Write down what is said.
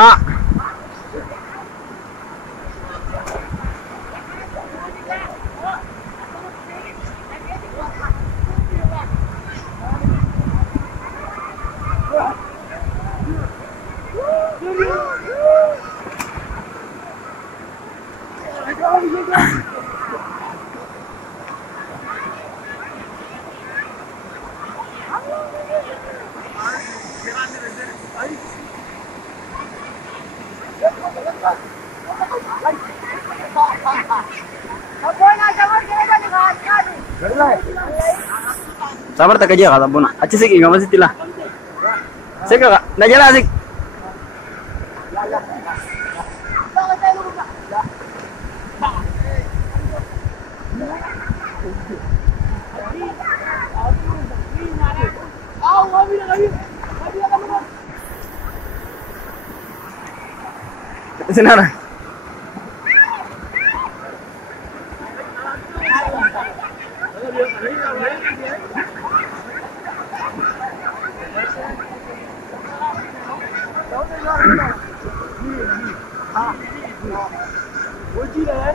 Ah. Sabar tak aja kata pun. Aci sih nggak masih tilah. Saya kak, nak jalan sih. Senara. Ôi chi đấy.